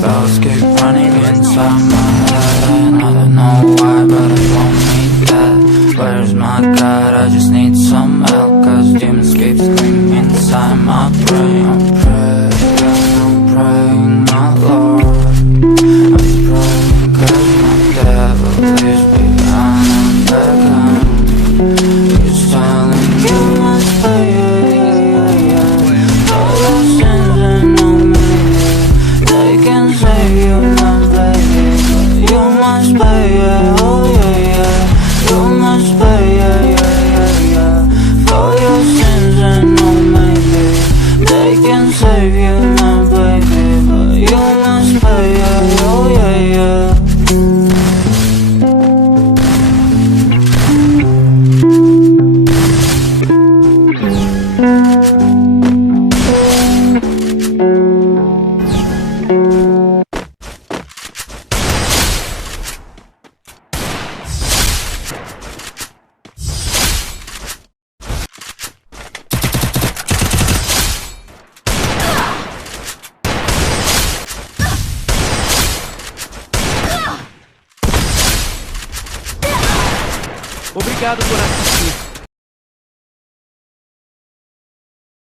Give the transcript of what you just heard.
Bells keep running inside my head, and I don't know why, but I won't need that. Where's my God? I just need some help, cause demons keep screaming inside my brain. I'm praying, my Lord. I'm praying cause my devil leaves behind. I'm begging, he's telling you must pay for your sins and no me. They can say you not baby, but you must pay, oh yeah. You must pay, for your sins and no maybe. They can save you now baby, but you must pay, oh yeah. Obrigado por assistir.